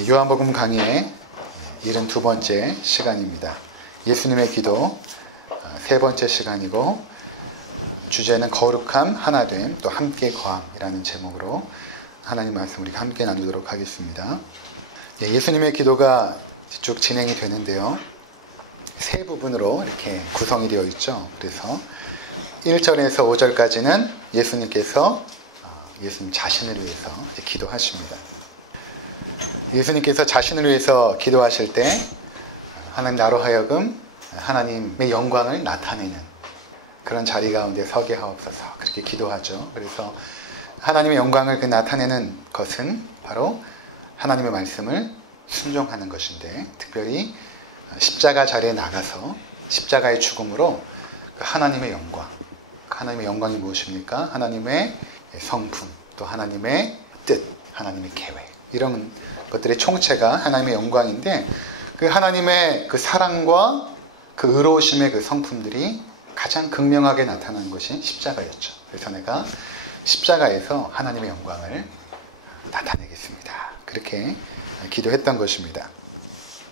요한복음 강의의 72번째 시간입니다. 예수님의 기도 세 번째 시간이고, 주제는 거룩함 하나됨 또 함께 거함이라는 제목으로 하나님 말씀 우리가 함께 나누도록 하겠습니다. 예수님의 기도가 쭉 진행이 되는데요, 세 부분으로 이렇게 구성이 되어 있죠. 그래서 1절에서 5절까지는 예수님께서 예수님 자신을 위해서 기도하십니다. 예수님께서 자신을 위해서 기도하실 때 하나님 나로 하여금 하나님의 영광을 나타내는 그런 자리 가운데 서게 하옵소서, 그렇게 기도하죠. 그래서 하나님의 영광을 나타내는 것은 바로 하나님의 말씀을 순종하는 것인데, 특별히 십자가 자리에 나가서 십자가의 죽음으로 하나님의 영광, 하나님의 영광이 무엇입니까? 하나님의 성품, 또 하나님의 뜻, 하나님의 계획, 이런 것들의 총체가 하나님의 영광인데, 그 하나님의 그 사랑과 그 의로우심의 그 성품들이 가장 극명하게 나타난 것이 십자가였죠. 그래서 내가 십자가에서 하나님의 영광을 나타내겠습니다, 그렇게 기도했던 것입니다.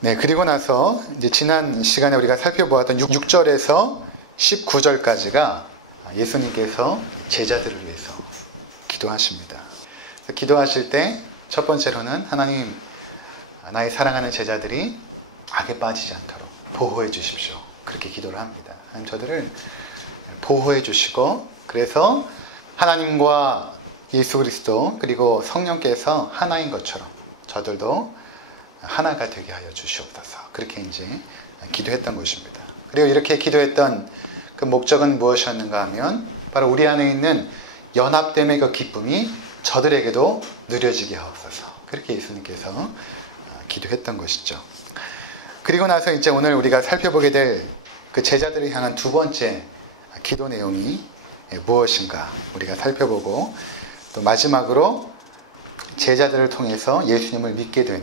네, 그리고 나서 이제 지난 시간에 우리가 살펴보았던 6절에서 19절까지가 예수님께서 제자들을 위해서 기도하십니다. 기도하실 때 첫 번째로는 하나님, 나의 사랑하는 제자들이 악에 빠지지 않도록 보호해 주십시오, 그렇게 기도를 합니다. 하나님, 저들을 보호해 주시고, 그래서 하나님과 예수 그리스도 그리고 성령께서 하나인 것처럼 저들도 하나가 되게 하여 주시옵소서, 그렇게 이제 기도했던 것입니다. 그리고 이렇게 기도했던 그 목적은 무엇이었는가 하면, 바로 우리 안에 있는 연합됨의 그 기쁨이 저들에게도 누려지게 하옵소서, 그렇게 예수님께서 기도했던 것이죠. 그리고 나서 이제 오늘 우리가 살펴보게 될 그 제자들을 향한 두 번째 기도 내용이 무엇인가 우리가 살펴보고, 또 마지막으로 제자들을 통해서 예수님을 믿게 되는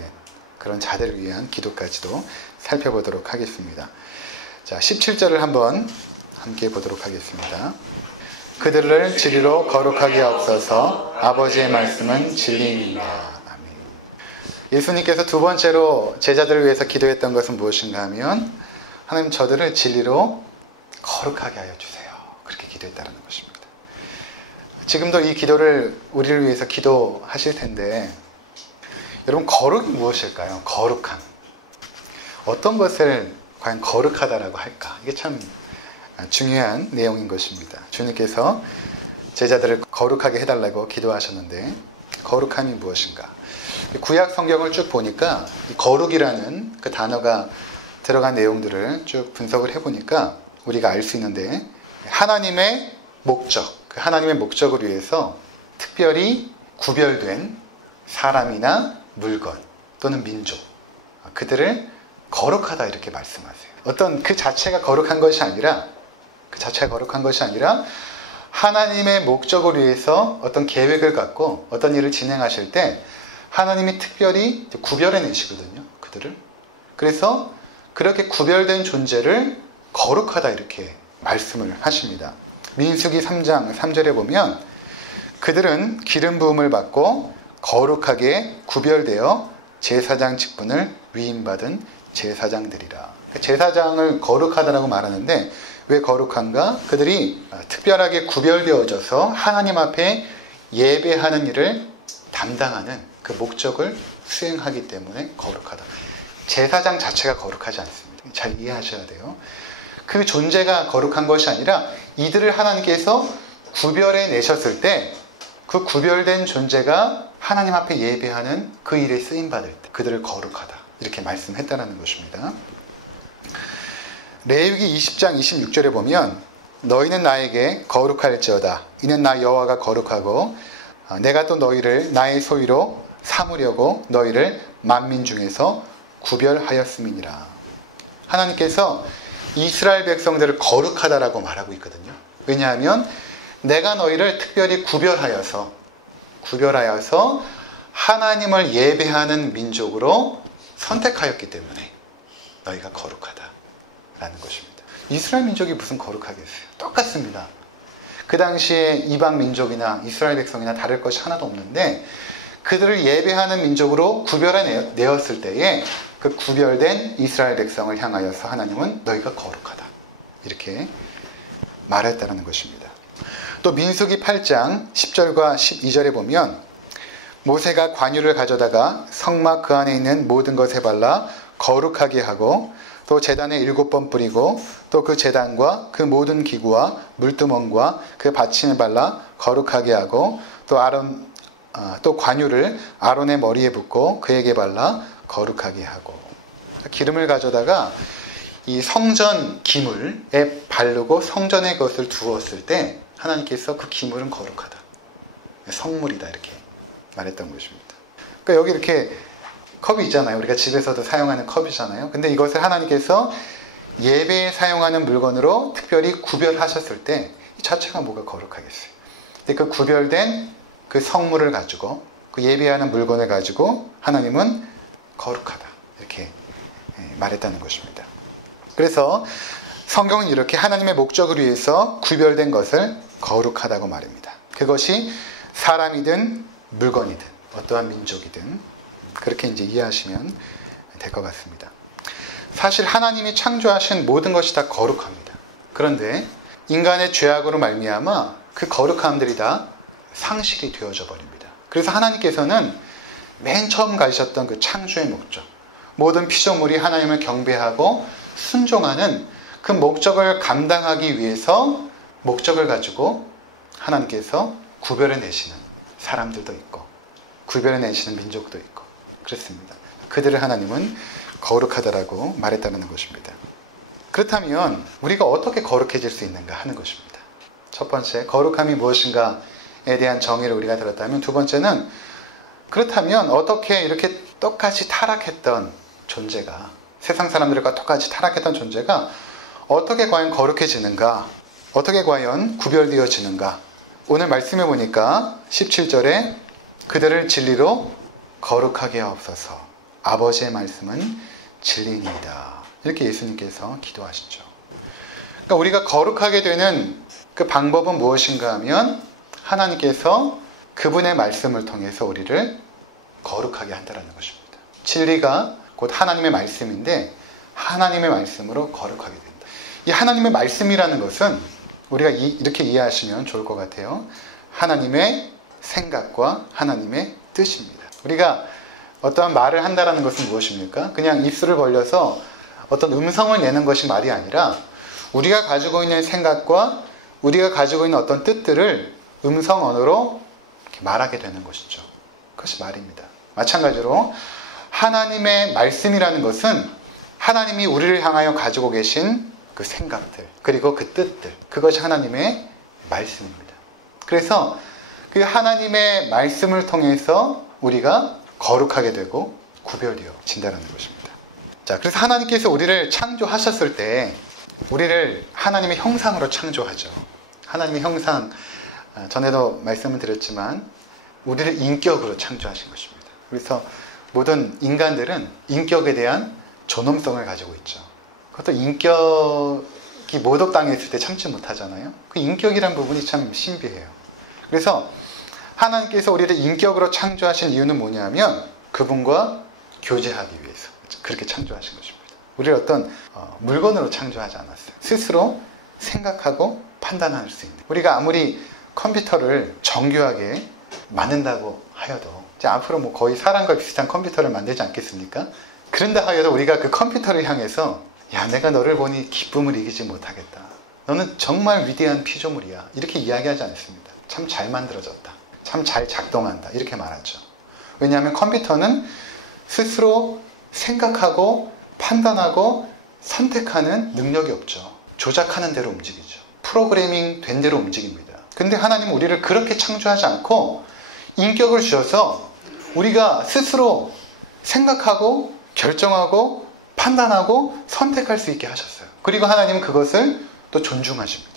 그런 자들을 위한 기도까지도 살펴보도록 하겠습니다. 자, 17절을 한번 함께 보도록 하겠습니다. 그들을 진리로 거룩하게 하옵소서, 아버지의 말씀은 진리입니다. 아멘. 예수님께서 두 번째로 제자들을 위해서 기도했던 것은 무엇인가 하면, 하나님, 저들을 진리로 거룩하게 하여 주세요, 그렇게 기도했다는 것입니다. 지금도 이 기도를 우리를 위해서 기도하실 텐데, 여러분, 거룩이 무엇일까요? 거룩함. 어떤 것을 과연 거룩하다라고 할까? 이게 참 중요한 내용인 것입니다. 주님께서 제자들을 거룩하게 해달라고 기도하셨는데, 거룩함이 무엇인가? 구약 성경을 쭉 보니까 이 거룩이라는 그 단어가 들어간 내용들을 쭉 분석을 해보니까 우리가 알 수 있는데, 하나님의 목적, 그 하나님의 목적을 위해서 특별히 구별된 사람이나 물건 또는 민족, 그들을 거룩하다 이렇게 말씀하세요. 어떤 그 자체가 거룩한 것이 아니라, 하나님의 목적을 위해서 어떤 계획을 갖고 어떤 일을 진행하실 때 하나님이 특별히 구별해내시거든요, 그들을. 그래서 그렇게 구별된 존재를 거룩하다 이렇게 말씀을 하십니다. 민수기 3장 3절에 보면, 그들은 기름 부음을 받고 거룩하게 구별되어 제사장 직분을 위임받은 제사장들이라. 제사장을 거룩하다라고 말하는데, 왜 거룩한가? 그들이 특별하게 구별되어져서 하나님 앞에 예배하는 일을 담당하는 그 목적을 수행하기 때문에 거룩하다. 제사장 자체가 거룩하지 않습니다. 잘 이해하셔야 돼요. 그 존재가 거룩한 것이 아니라 이들을 하나님께서 구별해 내셨을 때 그 구별된 존재가 하나님 앞에 예배하는 그 일에 쓰임받을 때 그들을 거룩하다 이렇게 말씀했다는 것입니다. 레위기 20장 26절에 보면, 너희는 나에게 거룩할지어다. 이는 나 여호와가 거룩하고 내가 또 너희를 나의 소유로 삼으려고 너희를 만민 중에서 구별하였음이니라. 하나님께서 이스라엘 백성들을 거룩하다라고 말하고 있거든요. 왜냐하면 내가 너희를 특별히 구별하여서 하나님을 예배하는 민족으로 선택하였기 때문에 너희가 거룩하다라는 것입니다. 이스라엘 민족이 무슨 거룩하겠어요? 똑같습니다. 그 당시에 이방 민족이나 이스라엘 백성이나 다를 것이 하나도 없는데, 그들을 예배하는 민족으로 구별해내었을 때에 그 구별된 이스라엘 백성을 향하여서 하나님은 너희가 거룩하다 이렇게 말했다는 것입니다. 또 민수기 8장 10절과 12절에 보면 모세가 관유를 가져다가 성막 그 안에 있는 모든 것에 발라 거룩하게 하고 또 제단에 7번 뿌리고 또 그 제단과 그 모든 기구와 물두멍과 그 받침에 발라 거룩하게 하고 또 관유를 아론의 머리에 붓고 그에게 발라 거룩하게 하고 기름을 가져다가 이 성전 기물에 바르고 성전에 그것을 두었을 때 하나님께서 그 기물은 거룩하다. 성물이다 이렇게 말했던 것입니다. 그러니까 여기 이렇게 컵이 있잖아요. 우리가 집에서도 사용하는 컵이잖아요. 근데 이것을 하나님께서 예배에 사용하는 물건으로 특별히 구별하셨을 때 이 자체가 뭐가 거룩하겠어요. 근데 그 구별된 그 성물을 가지고 그 예배하는 물건을 가지고 하나님은 거룩하다 이렇게 말했다는 것입니다. 그래서 성경은 이렇게 하나님의 목적을 위해서 구별된 것을 거룩하다고 말합니다. 그것이 사람이든 물건이든 어떠한 민족이든 그렇게 이제 이해하시면 될 것 같습니다. 사실 하나님이 창조하신 모든 것이 다 거룩합니다. 그런데 인간의 죄악으로 말미암아 그 거룩함들이 다 상실이 되어져 버립니다. 그래서 하나님께서는 맨 처음 가지셨던 그 창조의 목적, 모든 피조물이 하나님을 경배하고 순종하는 그 목적을 감당하기 위해서 목적을 가지고 하나님께서 구별해내시는 사람들도 있고 구별해내시는 민족도 있고 그렇습니다. 그들을 하나님은 거룩하다라고 말했다는 것입니다. 그렇다면 우리가 어떻게 거룩해질 수 있는가 하는 것입니다. 첫 번째, 거룩함이 무엇인가에 대한 정의를 우리가 들었다면, 두 번째는 그렇다면 어떻게 이렇게 똑같이 타락했던 존재가, 세상 사람들과 똑같이 타락했던 존재가 어떻게 과연 거룩해지는가, 어떻게 과연 구별되어지는가. 오늘 말씀해 보니까 17절에 그들을 진리로 거룩하게 하옵소서, 아버지의 말씀은 진리입니다. 이렇게 예수님께서 기도하시죠. 그러니까 우리가 거룩하게 되는 그 방법은 무엇인가 하면 하나님께서 그분의 말씀을 통해서 우리를 거룩하게 한다는 것입니다. 진리가 곧 하나님의 말씀인데 하나님의 말씀으로 거룩하게 된다. 이 하나님의 말씀이라는 것은 우리가 이렇게 이해하시면 좋을 것 같아요. 하나님의 생각과 하나님의 뜻입니다. 우리가 어떠한 말을 한다는 것은 무엇입니까? 그냥 입술을 벌려서 어떤 음성을 내는 것이 말이 아니라 우리가 가지고 있는 생각과 우리가 가지고 있는 어떤 뜻들을 음성 언어로 이렇게 말하게 되는 것이죠. 그것이 말입니다. 마찬가지로 하나님의 말씀이라는 것은 하나님이 우리를 향하여 가지고 계신 그 생각들, 그리고 그 뜻들, 그것이 하나님의 말씀입니다. 그래서 그 하나님의 말씀을 통해서 우리가 거룩하게 되고 구별되어진다는 것입니다. 자, 그래서 하나님께서 우리를 창조하셨을 때 우리를 하나님의 형상으로 창조하죠. 하나님의 형상, 전에도 말씀을 드렸지만 우리를 인격으로 창조하신 것입니다. 그래서 모든 인간들은 인격에 대한 존엄성을 가지고 있죠. 그것도 인격이 모독당했을 때 참지 못하잖아요. 그 인격이란 부분이 참 신비해요. 그래서 하나님께서 우리를 인격으로 창조하신 이유는 뭐냐면 그분과 교제하기 위해서 그렇게 창조하신 것입니다. 우리를 어떤 물건으로 창조하지 않았어요. 스스로 생각하고 판단할 수 있는. 우리가 아무리 컴퓨터를 정교하게 만든다고 하여도 이제 앞으로 뭐 거의 사람과 비슷한 컴퓨터를 만들지 않겠습니까? 그런다 하여도 우리가 그 컴퓨터를 향해서 야, 내가 너를 보니 기쁨을 이기지 못하겠다. 너는 정말 위대한 피조물이야. 이렇게 이야기하지 않습니다. 참 잘 만들어졌다. 참 잘 작동한다. 이렇게 말하죠. 왜냐하면 컴퓨터는 스스로 생각하고 판단하고 선택하는 능력이 없죠. 조작하는 대로 움직이죠. 프로그래밍 된 대로 움직입니다. 근데 하나님은 우리를 그렇게 창조하지 않고 인격을 주셔서 우리가 스스로 생각하고 결정하고 판단하고 선택할 수 있게 하셨어요. 그리고 하나님은 그것을 또 존중하십니다.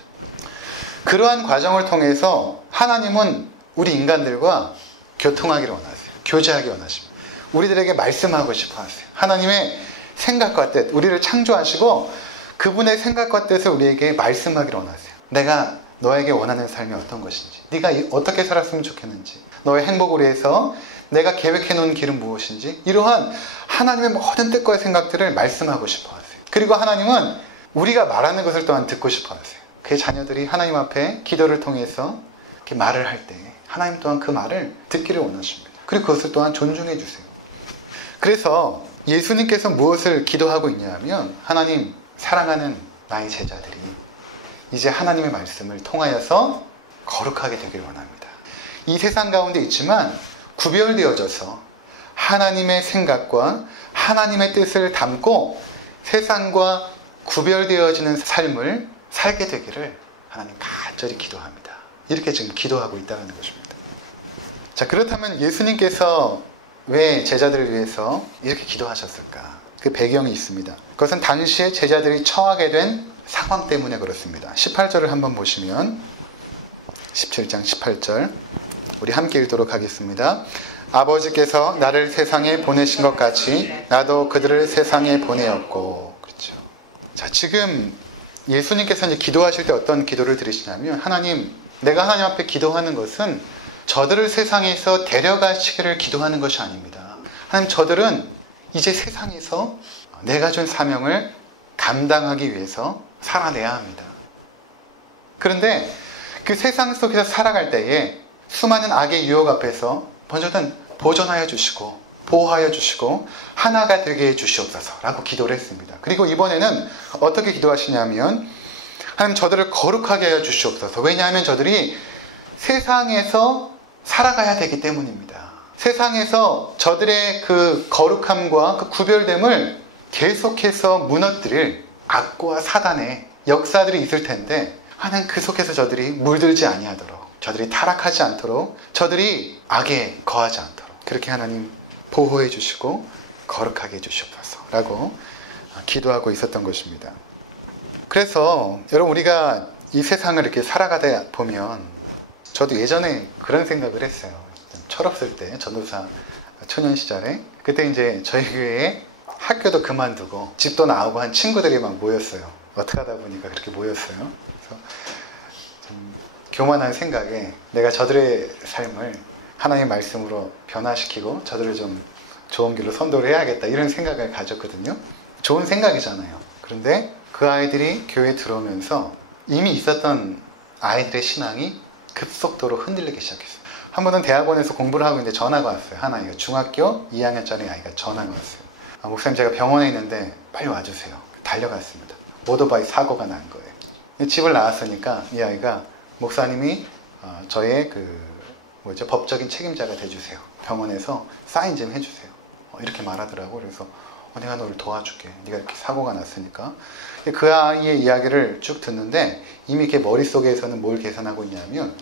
그러한 과정을 통해서 하나님은 우리 인간들과 교통하기를 원하세요. 교제하기 원하십니다. 우리들에게 말씀하고 싶어 하세요. 하나님의 생각과 뜻, 우리를 창조하시고 그분의 생각과 뜻을 우리에게 말씀하기를 원하세요. 내가 너에게 원하는 삶이 어떤 것인지, 네가 어떻게 살았으면 좋겠는지, 너의 행복을 위해서 내가 계획해 놓은 길은 무엇인지 이러한 하나님의 모든 뜻과 생각들을 말씀하고 싶어 하세요. 그리고 하나님은 우리가 말하는 것을 또한 듣고 싶어 하세요. 그의 자녀들이 하나님 앞에 기도를 통해서 이렇게 말을 할 때 하나님 또한 그 말을 듣기를 원하십니다. 그리고 그것을 또한 존중해 주세요. 그래서 예수님께서 무엇을 기도하고 있냐 하면 하나님 사랑하는 나의 제자들이 이제 하나님의 말씀을 통하여서 거룩하게 되길 원합니다. 이 세상 가운데 있지만 구별되어져서 하나님의 생각과 하나님의 뜻을 담고 세상과 구별되어지는 삶을 살게 되기를 하나님 간절히 기도합니다. 이렇게 지금 기도하고 있다는 것입니다. 자, 그렇다면 예수님께서 왜 제자들을 위해서 이렇게 기도하셨을까? 그 배경이 있습니다. 그것은 당시에 제자들이 처하게 된 상황 때문에 그렇습니다. 18절을 한번 보시면 17장 18절 우리 함께 읽도록 하겠습니다. 아버지께서 나를 세상에 보내신 것 같이 나도 그들을 세상에 보내었고. 그렇죠. 자, 지금 예수님께서 이제 기도하실 때 어떤 기도를 드리시냐면 하나님, 내가 하나님 앞에 기도하는 것은 저들을 세상에서 데려가시기를 기도하는 것이 아닙니다. 하나님, 저들은 이제 세상에서 내가 준 사명을 감당하기 위해서 살아내야 합니다. 그런데 그 세상 속에서 살아갈 때에 수많은 악의 유혹 앞에서 먼저는 보존하여 주시고 보호하여 주시고 하나가 되게 해 주시옵소서라고 기도를 했습니다. 그리고 이번에는 어떻게 기도하시냐면 하나님, 저들을 거룩하게 하여 주시옵소서. 왜냐하면 저들이 세상에서 살아가야 되기 때문입니다. 세상에서 저들의 그 거룩함과 그 구별됨을 계속해서 무너뜨릴 악과 사단의 역사들이 있을 텐데 하나님, 그 속에서 저들이 물들지 아니하도록, 저들이 타락하지 않도록, 저들이 악에 거하지 않도록 그렇게 하나님 보호해 주시고 거룩하게 해 주시옵소서 라고 기도하고 있었던 것입니다. 그래서 여러분, 우리가 이 세상을 이렇게 살아가다 보면 저도 예전에 그런 생각을 했어요. 철없을 때, 전도사 초년 시절에 그때 이제 저희 교회에 학교도 그만두고 집도 나오고 한 친구들이 막 모였어요. 어떻게 하다 보니까 그렇게 모였어요. 그래서 좀 교만한 생각에 내가 저들의 삶을 하나님의 말씀으로 변화시키고 저들을 좀 좋은 길로 선도를 해야겠다, 이런 생각을 가졌거든요. 좋은 생각이잖아요. 그런데 그 아이들이 교회에 들어오면서 이미 있었던 아이들의 신앙이 급속도로 흔들리기 시작했어요. 한 번은 대학원에서 공부를 하고 있는데 전화가 왔어요. 한 아이가, 중학교 2학년짜리 아이가 전화가 왔어요. 목사님, 제가 병원에 있는데 빨리 와주세요. 달려갔습니다. 오토바이 사고가 난 거예요. 집을 나왔으니까 이 아이가 목사님이 저의 법적인 책임자가 돼주세요. 병원에서 사인 좀 해주세요. 이렇게 말하더라고. 그래서 내가 너를 도와줄게. 네가 이렇게 사고가 났으니까. 그 아이의 이야기를 쭉 듣는데 이미 걔 머릿속에서는 뭘 계산하고 있냐면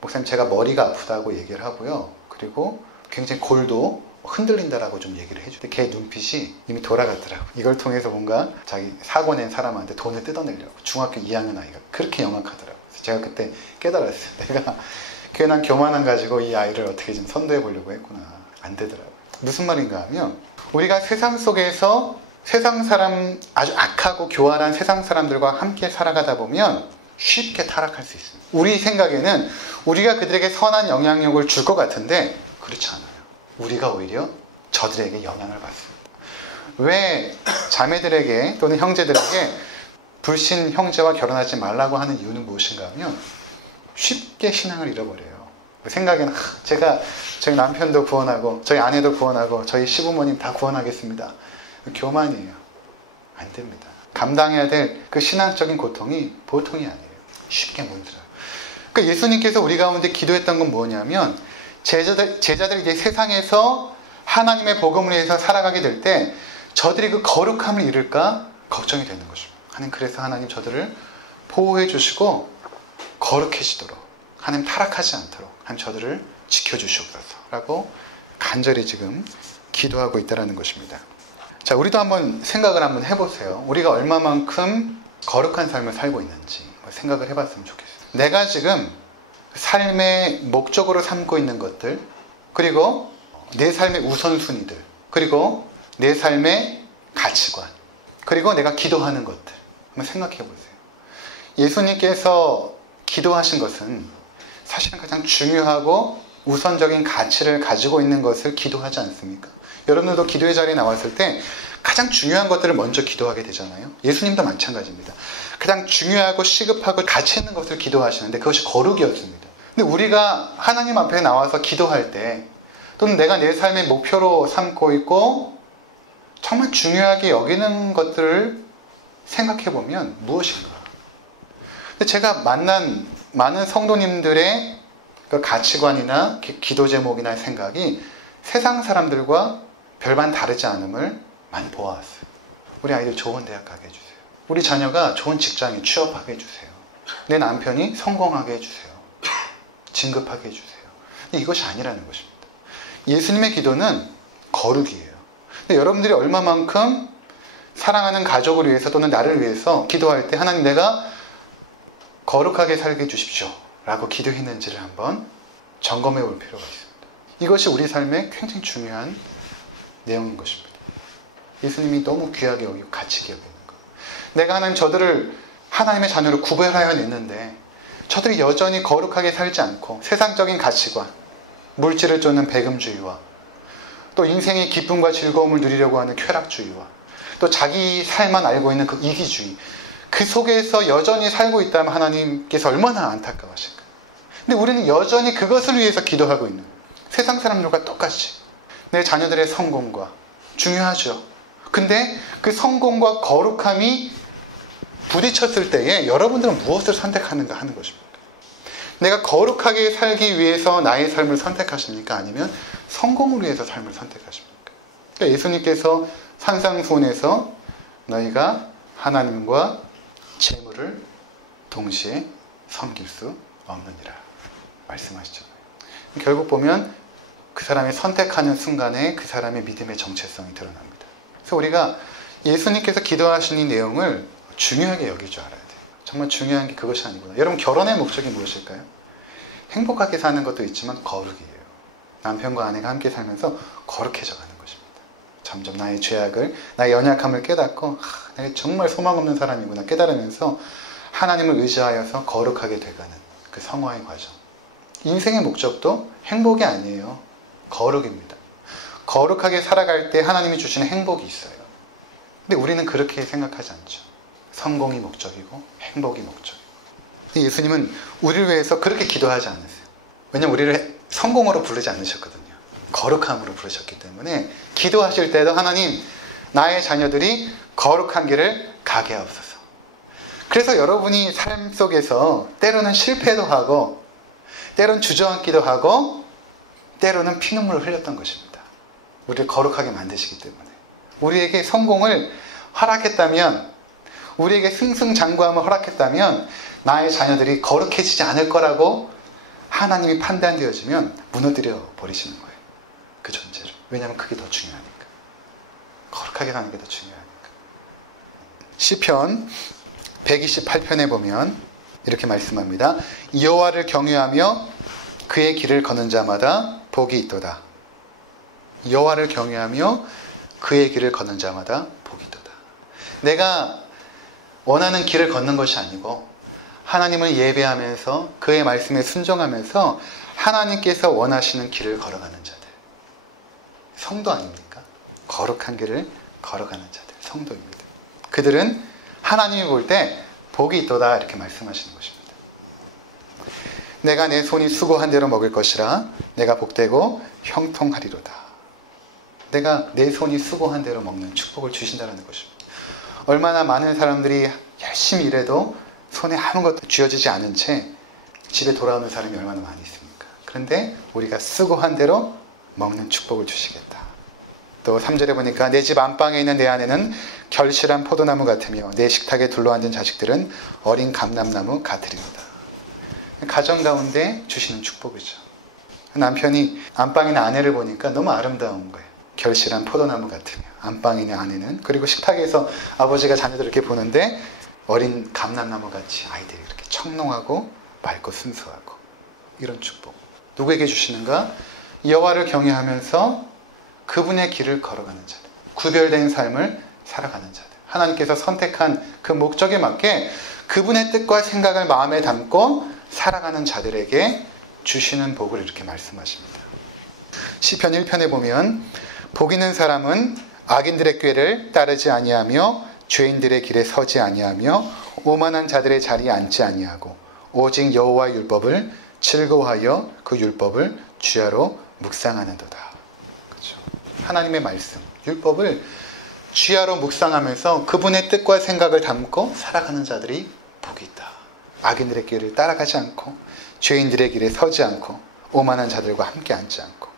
목사님, 제가 머리가 아프다고 얘기를 하고요. 그리고 굉장히 골도 흔들린다라고 좀 얘기를 해주는데 걔 눈빛이 이미 돌아갔더라고. 이걸 통해서 뭔가 자기 사고 낸 사람한테 돈을 뜯어내려고. 중학교 2학년 아이가 그렇게 영악하더라고. 그래서 제가 그때 깨달았어요. 내가 괜한 교만함 가지고 이 아이를 어떻게 좀 선도해 보려고 했구나. 안 되더라고요. 무슨 말인가 하면 우리가 세상 속에서 세상 사람, 아주 악하고 교활한 세상 사람들과 함께 살아가다 보면 쉽게 타락할 수 있습니다. 우리 생각에는 우리가 그들에게 선한 영향력을 줄 것 같은데 그렇지 않아요. 우리가 오히려 저들에게 영향을 받습니다. 왜 자매들에게 또는 형제들에게 불신 형제와 결혼하지 말라고 하는 이유는 무엇인가 하면 쉽게 신앙을 잃어버려요. 생각에는 제가 저희 남편도 구원하고 저희 아내도 구원하고 저희 시부모님 다 구원하겠습니다. 교만이에요. 안 됩니다. 감당해야 될 그 신앙적인 고통이 보통이 아니에요. 쉽게 물들어요. 그러니까 예수님께서 우리 가운데 기도했던 건 뭐냐면 제자들이 이제 세상에서 하나님의 복음을 위해서 살아가게 될 때 저들이 그 거룩함을 잃을까 걱정이 되는 것입니다. 그래서 하나님 저들을 보호해 주시고 거룩해지도록, 하나님 타락하지 않도록 하나님 저들을 지켜주시옵소서라고 간절히 지금 기도하고 있다는 것입니다. 자, 우리도 한번 생각을 한번 해보세요. 우리가 얼마만큼 거룩한 삶을 살고 있는지 생각을 해봤으면 좋겠어요. 내가 지금 삶의 목적으로 삼고 있는 것들, 그리고 내 삶의 우선순위들, 그리고 내 삶의 가치관, 그리고 내가 기도하는 것들 한번 생각해 보세요. 예수님께서 기도하신 것은 사실은 가장 중요하고 우선적인 가치를 가지고 있는 것을 기도하지 않습니까? 여러분들도 기도의 자리에 나왔을 때 가장 중요한 것들을 먼저 기도하게 되잖아요. 예수님도 마찬가지입니다. 가장 중요하고 시급하고 가치 있는 것을 기도하시는데 그것이 거룩이었습니다. 근데 우리가 하나님 앞에 나와서 기도할 때 또는 내가 내 삶의 목표로 삼고 있고 정말 중요하게 여기는 것들을 생각해 보면 무엇인가? 근데 제가 만난 많은 성도님들의 그 가치관이나 기도 제목이나 생각이 세상 사람들과 별반 다르지 않음을 많이 보아왔어요. 우리 아이들 좋은 대학 가게 해주세요. 우리 자녀가 좋은 직장에 취업하게 해주세요. 내 남편이 성공하게 해주세요. 진급하게 해주세요. 근데 이것이 아니라는 것입니다. 예수님의 기도는 거룩이에요. 근데 여러분들이 얼마만큼 사랑하는 가족을 위해서 또는 나를 위해서 기도할 때 하나님 내가 거룩하게 살게 해주십시오 라고 기도했는지를 한번 점검해 볼 필요가 있습니다. 이것이 우리 삶에 굉장히 중요한 내용인 것입니다. 예수님이 너무 귀하게 여기고 가치게 여기는 것. 내가 하나님 저들을 하나님의 자녀로 구별하여 냈는데 저들이 여전히 거룩하게 살지 않고 세상적인 가치관, 물질을 쫓는 배금주의와 또 인생의 기쁨과 즐거움을 누리려고 하는 쾌락주의와 또 자기 살만 알고 있는 그 이기주의, 그 속에서 여전히 살고 있다면 하나님께서 얼마나 안타까워하실까. 근데 우리는 여전히 그것을 위해서 기도하고 있는 세상 사람들과 똑같이 내 자녀들의 성공과 중요하죠. 근데 그 성공과 거룩함이 부딪혔을 때에 여러분들은 무엇을 선택하는가 하는 것입니다. 내가 거룩하게 살기 위해서 나의 삶을 선택하십니까? 아니면 성공을 위해서 삶을 선택하십니까? 그러니까 예수님께서 산상수훈에서 너희가 하나님과 재물을 동시에 섬길 수 없느니라 말씀하시잖아요. 결국 보면 그 사람이 선택하는 순간에 그 사람의 믿음의 정체성이 드러납니다. 그래서 우리가 예수님께서 기도하신 이 내용을 중요하게 여길 줄 알아야 돼요. 정말 중요한 게 그것이 아니구나. 여러분 결혼의 목적이 무엇일까요? 행복하게 사는 것도 있지만 거룩이에요. 남편과 아내가 함께 살면서 거룩해져 가는 것입니다. 점점 나의 죄악을, 나의 연약함을 깨닫고 내가 정말 소망 없는 사람이구나 깨달으면서 하나님을 의지하여서 거룩하게 돼가는 그 성화의 과정. 인생의 목적도 행복이 아니에요. 거룩입니다. 거룩하게 살아갈 때 하나님이 주시는 행복이 있어요. 근데 우리는 그렇게 생각하지 않죠. 성공이 목적이고 행복이 목적이고. 예수님은 우리를 위해서 그렇게 기도하지 않으세요. 왜냐하면 우리를 성공으로 부르지 않으셨거든요. 거룩함으로 부르셨기 때문에 기도하실 때도 하나님 나의 자녀들이 거룩한 길을 가게 하옵소서. 그래서 여러분이 삶 속에서 때로는 실패도 하고 때로는 주저앉기도 하고 때로는 피눈물을 흘렸던 것입니다. 우리를 거룩하게 만드시기 때문에. 우리에게 성공을 허락했다면, 우리에게 승승장구함을 허락했다면 나의 자녀들이 거룩해지지 않을 거라고 하나님이 판단되어지면 무너뜨려 버리시는 거예요. 그 존재를. 왜냐하면 그게 더 중요하니까. 거룩하게 사는 게 더 중요하니까. 시편 128편에 보면 이렇게 말씀합니다. 여호와를 경외하며 그의 길을 걷는 자마다 복이 있도다. 여호와를 경외하며 그의 길을 걷는 자마다 복이 있도다. 내가 원하는 길을 걷는 것이 아니고 하나님을 예배하면서 그의 말씀에 순종하면서 하나님께서 원하시는 길을 걸어가는 자들. 성도 아닙니까? 거룩한 길을 걸어가는 자들. 성도입니다. 그들은 하나님이 볼 때 복이 있도다 이렇게 말씀하시는 것입니다. 내가 내 손이 수고한 대로 먹을 것이라 내가 복되고 형통하리로다. 내가 내 손이 수고한 대로 먹는 축복을 주신다는 것입니다. 얼마나 많은 사람들이 열심히 일해도 손에 아무것도 쥐어지지 않은 채 집에 돌아오는 사람이 얼마나 많이 있습니까? 그런데 우리가 수고한 대로 먹는 축복을 주시겠다. 또 3절에 보니까 내 집 안방에 있는 내 아내는 결실한 포도나무 같으며 내 식탁에 둘러앉은 자식들은 어린 감람나무 같으리로다. 가정 가운데 주시는 축복이죠. 남편이 안방에 있는 아내를 보니까 너무 아름다운 거예요. 결실한 포도나무 같으며 안방에 있는 아내는, 그리고 식탁에서 아버지가 자녀들을 이렇게 보는데 어린 감람나무 같이 아이들이 이렇게 청롱하고 맑고 순수하고, 이런 축복. 누구에게 주시는가? 여호와를 경외하면서 그분의 길을 걸어가는 자들, 구별된 삶을 살아가는 자들, 하나님께서 선택한 그 목적에 맞게 그분의 뜻과 생각을 마음에 담고 살아가는 자들에게 주시는 복을 이렇게 말씀하십니다. 시편 1편에 보면 복 있는 사람은 악인들의 꾀를 따르지 아니하며 죄인들의 길에 서지 아니하며 오만한 자들의 자리에 앉지 아니하고 오직 여호와의 율법을 즐거워하여 그 율법을 주야로 묵상하는도다. 그렇죠? 하나님의 말씀, 율법을 주야로 묵상하면서 그분의 뜻과 생각을 담고 살아가는 자들이 복이 있다. 악인들의 길을 따라가지 않고 죄인들의 길에 서지 않고 오만한 자들과 함께 앉지 않고.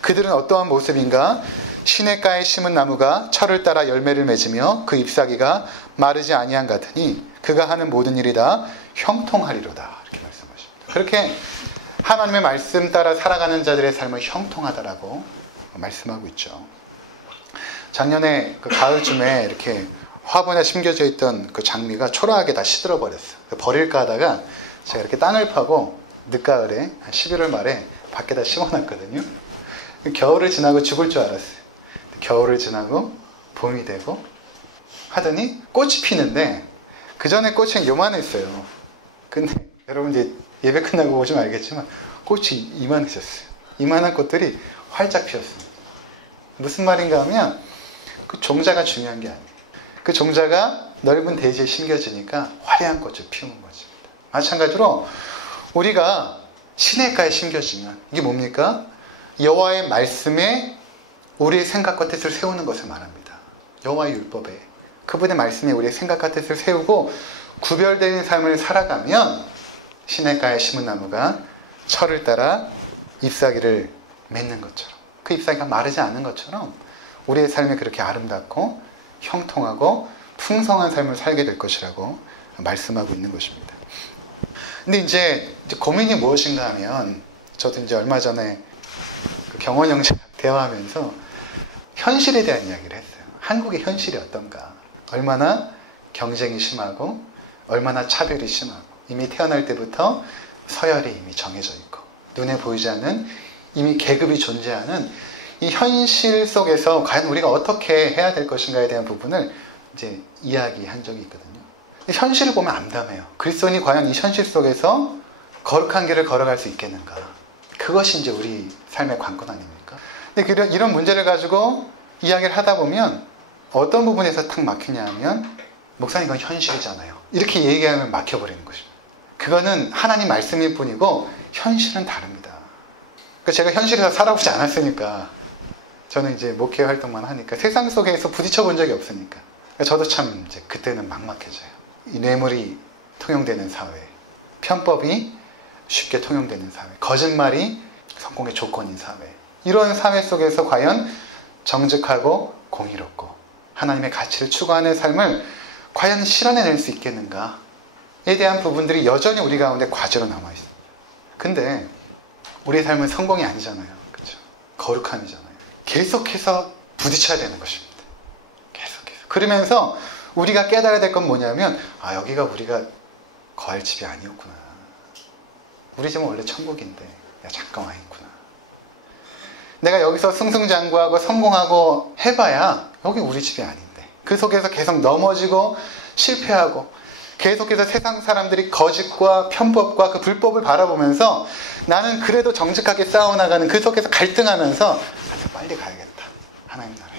그들은 어떠한 모습인가? 시냇가에 심은 나무가 철을 따라 열매를 맺으며 그 잎사귀가 마르지 아니한 같으니 그가 하는 모든 일이 다 형통하리로다. 이렇게 말씀하십니다. 그렇게 하나님의 말씀 따라 살아가는 자들의 삶은 형통하다라고 말씀하고 있죠. 작년에 그 가을쯤에 이렇게 화분에 심겨져 있던 그 장미가 초라하게 다 시들어 버렸어요. 버릴까 하다가 제가 이렇게 땅을 파고 늦가을에 한 11월 말에 밖에다 심어놨거든요. 겨울을 지나고 죽을 줄 알았어요. 겨울을 지나고 봄이 되고 하더니 꽃이 피는데 그 전에 꽃은 요만했어요. 근데 여러분 이제 예배 끝나고 보시면 알겠지만 꽃이 이만해졌어요. 이만한 꽃들이 활짝 피었습니다. 무슨 말인가 하면 그 종자가 중요한 게 아니에요. 그 종자가 넓은 대지에 심겨지니까 화려한 꽃을 피우는 것입니다. 마찬가지로 우리가 시냇가에 심겨지면 이게 뭡니까? 여호와의 말씀에 우리의 생각과 뜻을 세우는 것을 말합니다. 여호와의 율법에 그분의 말씀에 우리의 생각과 뜻을 세우고 구별되는 삶을 살아가면 시냇가에 심은 나무가 철을 따라 잎사귀를 맺는 것처럼 그 잎사귀가 마르지 않는 것처럼 우리의 삶이 그렇게 아름답고 형통하고 풍성한 삶을 살게 될 것이라고 말씀하고 있는 것입니다. 근데 이제 고민이 무엇인가 하면 저도 이제 얼마 전에 그 경원 형제랑 대화하면서 현실에 대한 이야기를 했어요. 한국의 현실이 어떤가? 얼마나 경쟁이 심하고 얼마나 차별이 심하고 이미 태어날 때부터 서열이 이미 정해져 있고 눈에 보이지 않는 이미 계급이 존재하는 이 현실 속에서 과연 우리가 어떻게 해야 될 것인가에 대한 부분을 이제 이야기한 적이 있거든요. 현실을 보면 암담해요. 그리스도인이 과연 이 현실 속에서 거룩한 길을 걸어갈 수 있겠는가? 그것이 이제 우리 삶의 관건 아닙니까? 근데 이런 문제를 가지고 이야기를 하다 보면 어떤 부분에서 탁 막히냐 하면 목사님 그건 현실이잖아요. 이렇게 얘기하면 막혀버리는 것입니다. 그거는 하나님 말씀일 뿐이고 현실은 다릅니다. 그러니까 제가 현실에서 살아보지 않았으니까 저는 이제 목회 활동만 하니까 세상 속에서 부딪혀 본 적이 없으니까 저도 참 이제 그때는 막막해져요. 이 뇌물이 통용되는 사회, 편법이 쉽게 통용되는 사회, 거짓말이 성공의 조건인 사회, 이런 사회 속에서 과연 정직하고 공의롭고 하나님의 가치를 추구하는 삶을 과연 실현해낼 수 있겠는가에 대한 부분들이 여전히 우리 가운데 과제로 남아있습니다. 근데 우리의 삶은 성공이 아니잖아요. 그렇죠? 거룩함이잖아요. 계속해서 부딪혀야 되는 것입니다. 계속해서. 그러면서 우리가 깨달아야 될 건 뭐냐면 여기가 우리가 거할 집이 아니었구나. 우리 집은 원래 천국인데 잠깐 와 있구나. 내가 여기서 승승장구하고 성공하고 해봐야 여기 우리 집이 아닌데 그 속에서 계속 넘어지고 실패하고 계속해서 세상 사람들이 거짓과 편법과 그 불법을 바라보면서 나는 그래도 정직하게 싸워나가는 그 속에서 갈등하면서 빨리 가야겠다. 하나님 나라에.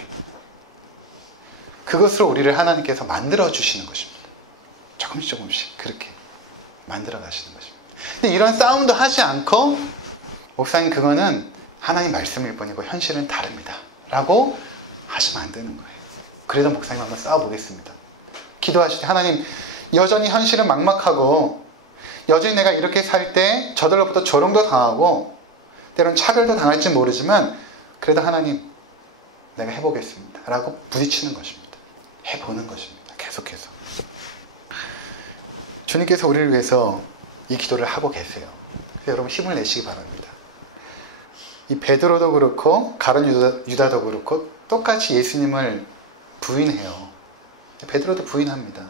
그것으로 우리를 하나님께서 만들어주시는 것입니다. 조금씩 그렇게 만들어 가시는 것입니다. 근데 이런 싸움도 하지 않고 목사님 그거는 하나님 말씀일 뿐이고 현실은 다릅니다. 라고 하시면 안 되는 거예요. 그래도 목사님 한번 싸워보겠습니다. 기도하실 때 하나님 여전히 현실은 막막하고 여전히 내가 이렇게 살 때 저들로부터 조롱도 당하고 때론 차별도 당할지 모르지만 그래도 하나님 내가 해보겠습니다. 라고 부딪히는 것입니다. 해보는 것입니다. 계속해서. 주님께서 우리를 위해서 이 기도를 하고 계세요. 그래서 여러분 힘을 내시기 바랍니다. 이 베드로도 그렇고 가룟 유다도 그렇고 똑같이 예수님을 부인해요. 베드로도 부인합니다.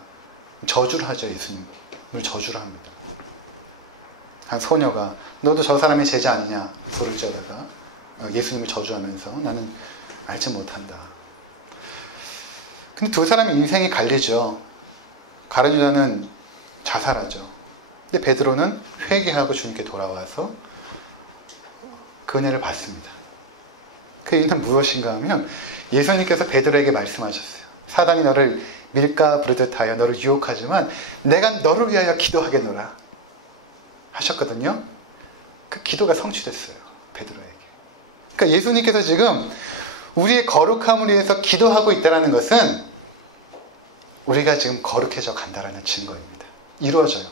저주를 하죠. 예수님을 저주를 합니다. 한 소녀가 너도 저 사람의 제자 아니냐 소리를 지어다가 예수님을 저주하면서 나는 알지 못한다. 근데 두 사람의 인생이 갈리죠. 가룟 유다는 자살하죠. 근데 베드로는 회개하고 주님께 돌아와서 그 은혜를 받습니다. 그 이유는 무엇인가 하면 예수님께서 베드로에게 말씀하셨어요. 사단이 너를 밀가 부르듯 하여 너를 유혹하지만 내가 너를 위하여 기도하겠노라 하셨거든요. 그 기도가 성취됐어요. 베드로에게. 그러니까 예수님께서 지금 우리의 거룩함을 위해서 기도하고 있다는 것은 우리가 지금 거룩해져 간다는 증거입니다. 이루어져요.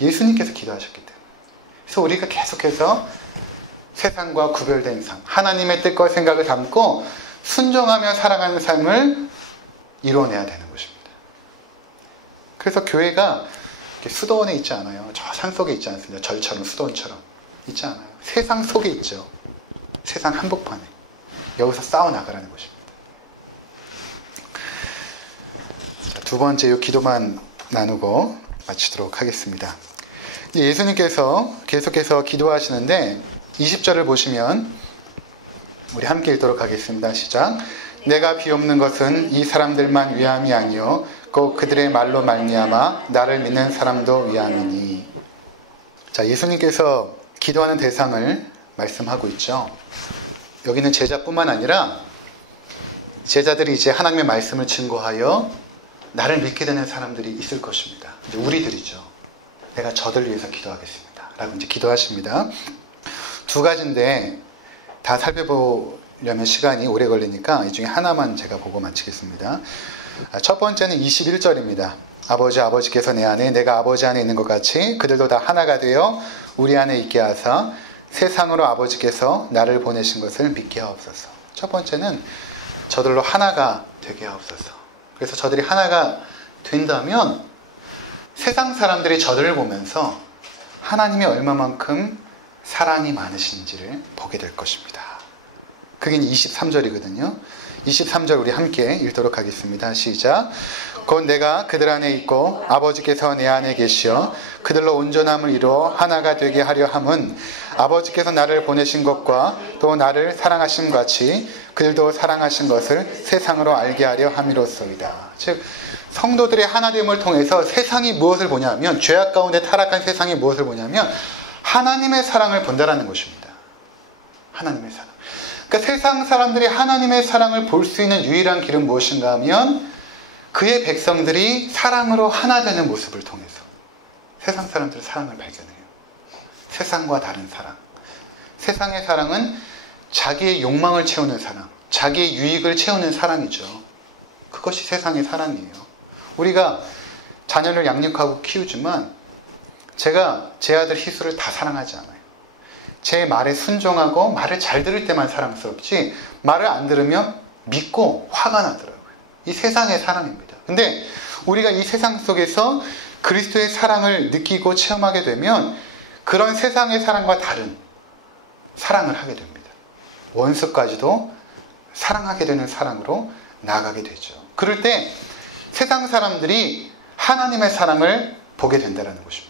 예수님께서 기도하셨기 때문에. 그래서 우리가 계속해서 세상과 구별된 삶, 하나님의 뜻과 생각을 담고 순종하며 살아가는 삶을 이루어내야 되는 것입니다. 그래서 교회가 수도원에 있지 않아요. 저 산속에 있지 않습니다. 절처럼 수도원처럼 있지 않아요. 세상 속에 있죠. 세상 한복판에. 여기서 싸워나가라는 것입니다. 자, 두 번째 이 기도만 나누고 마치도록 하겠습니다. 예수님께서 계속해서 기도하시는데 20절을 보시면 우리 함께 읽도록 하겠습니다. 시작. 내가 비옵는 것은 이 사람들만 위함이 아니요 곧 그들의 말로 말미암아 나를 믿는 사람도 위함이니. 자, 예수님께서 기도하는 대상을 말씀하고 있죠. 여기는 제자뿐만 아니라 제자들이 이제 하나님의 말씀을 증거하여 나를 믿게 되는 사람들이 있을 것입니다. 이제 우리들이죠. 내가 저들을 위해서 기도하겠습니다. 라고 이제 기도하십니다. 두 가지인데 다 살펴보려면 시간이 오래 걸리니까 이 중에 하나만 제가 보고 마치겠습니다. 첫 번째는 21절입니다. 아버지께서 내 안에 내가 아버지 안에 있는 것 같이 그들도 다 하나가 되어 우리 안에 있게 하사 세상으로 아버지께서 나를 보내신 것을 믿게 하옵소서. 첫 번째는 저들로 하나가 되게 하옵소서. 그래서 저들이 하나가 된다면 세상 사람들이 저들을 보면서 하나님이 얼마만큼 사랑이 많으신지를 보게 될 것입니다. 그게 23절이거든요. 23절 우리 함께 읽도록 하겠습니다. 시작. 곧 내가 그들 안에 있고 아버지께서 내 안에 계시어 그들로 온전함을 이루어 하나가 되게 하려 함은 아버지께서 나를 보내신 것과 또 나를 사랑하신 같이 그들도 사랑하신 것을 세상으로 알게 하려 함이로소이다. 즉 성도들의 하나됨을 통해서 세상이 무엇을 보냐면 죄악 가운데 타락한 세상이 무엇을 보냐면 하나님의 사랑을 본다라는 것입니다. 하나님의 사랑. 그러니까 세상 사람들이 하나님의 사랑을 볼 수 있는 유일한 길은 무엇인가 하면 그의 백성들이 사랑으로 하나 되는 모습을 통해서 세상 사람들의 사랑을 발견해요. 세상과 다른 사랑. 세상의 사랑은 자기의 욕망을 채우는 사랑, 자기의 유익을 채우는 사랑이죠. 그것이 세상의 사랑이에요. 우리가 자녀를 양육하고 키우지만 제가 제 아들 희수를 다 사랑하지 않아요. 제 말에 순종하고 말을 잘 들을 때만 사랑스럽지 말을 안 들으면 믿고 화가 나더라고요. 이 세상의 사랑입니다. 근데 우리가 이 세상 속에서 그리스도의 사랑을 느끼고 체험하게 되면 그런 세상의 사랑과 다른 사랑을 하게 됩니다. 원수까지도 사랑하게 되는 사랑으로 나아가게 되죠. 그럴 때 세상 사람들이 하나님의 사랑을 보게 된다는 것입니다.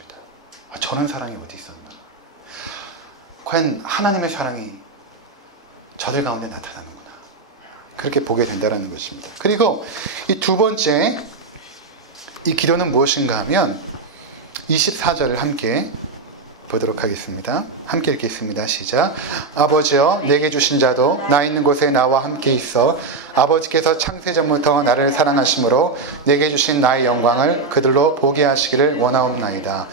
저런 사랑이 어디 있었나? 과연 하나님의 사랑이 저들 가운데 나타나는구나. 그렇게 보게 된다는 것입니다. 그리고 이 두 번째 이 기도는 무엇인가 하면 24절을 함께 보도록 하겠습니다. 함께 읽겠습니다. 시작. 아버지여 내게 주신 자도 나 있는 곳에 나와 함께 있어 아버지께서 창세전부터 나를 사랑하심으로 내게 주신 나의 영광을 그들로 보게 하시기를 원하옵나이다.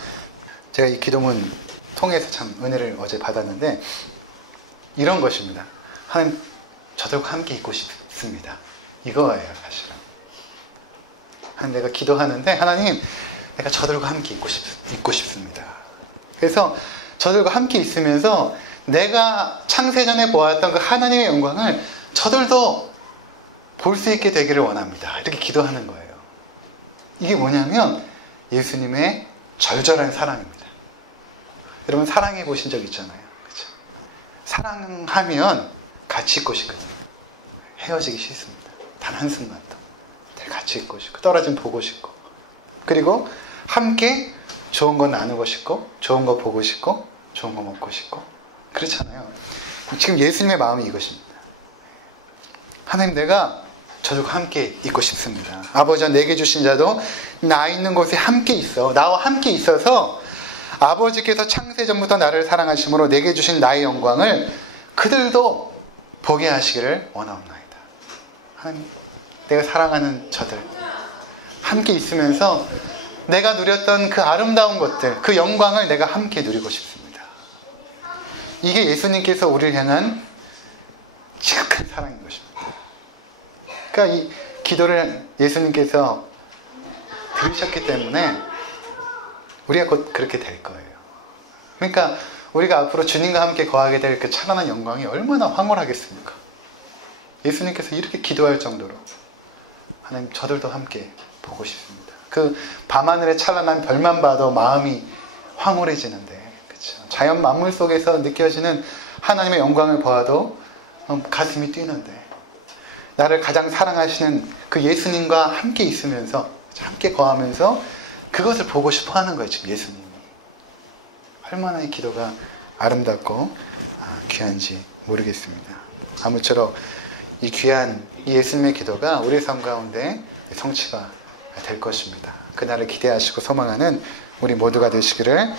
제가 이 기도문 통해서 참 은혜를 어제 받았는데 이런 것입니다. 하나님 저들과 함께 있고 싶습니다. 이거예요 사실은. 하나님 내가 기도하는데 하나님 내가 저들과 함께 있고 싶습니다. 그래서 저들과 함께 있으면서 내가 창세전에 보았던 그 하나님의 영광을 저들도 볼 수 있게 되기를 원합니다. 이렇게 기도하는 거예요. 이게 뭐냐면 예수님의 절절한 사랑입니다. 여러분 사랑해 보신 적 있잖아요. 그렇죠? 사랑하면 같이 있고 싶거든요. 헤어지기 싫습니다. 단 한순간도. 같이 있고 싶고 떨어지면 보고 싶고 그리고 함께 좋은 거 나누고 싶고 좋은 거 보고 싶고 좋은 거 먹고 싶고 그렇잖아요. 지금 예수님의 마음이 이것입니다. 하나님 내가 저들과 함께 있고 싶습니다. 아버지와 내게 주신 자도 나 있는 곳에 함께 있어. 나와 함께 있어서 아버지께서 창세전부터 나를 사랑하심으로 내게 주신 나의 영광을 그들도 보게 하시기를 원하옵나이다. 하나님, 내가 사랑하는 저들 함께 있으면서 내가 누렸던 그 아름다운 것들, 그 영광을 내가 함께 누리고 싶습니다. 이게 예수님께서 우리를 향한 지극한 사랑인 것입니다. 그러니까 이 기도를 예수님께서 들으셨기 때문에 우리가 곧 그렇게 될 거예요. 그러니까 우리가 앞으로 주님과 함께 거하게 될 그 찬란한 영광이 얼마나 황홀하겠습니까? 예수님께서 이렇게 기도할 정도로 하나님, 저들도 함께 보고 싶습니다. 그 밤하늘의 찬란한 별만 봐도 마음이 황홀해지는데, 그렇죠? 자연 만물 속에서 느껴지는 하나님의 영광을 보아도 가슴이 뛰는데, 나를 가장 사랑하시는 그 예수님과 함께 있으면서, 함께 거하면서 그것을 보고 싶어 하는 거예요, 지금 예수님이. 얼마나 이 기도가 아름답고 귀한지 모르겠습니다. 아무쪼록 이 귀한 이 예수님의 기도가 우리의 삶 가운데 성취가 될 것입니다. 그날을 기대하시고 소망하는 우리 모두가 되시기를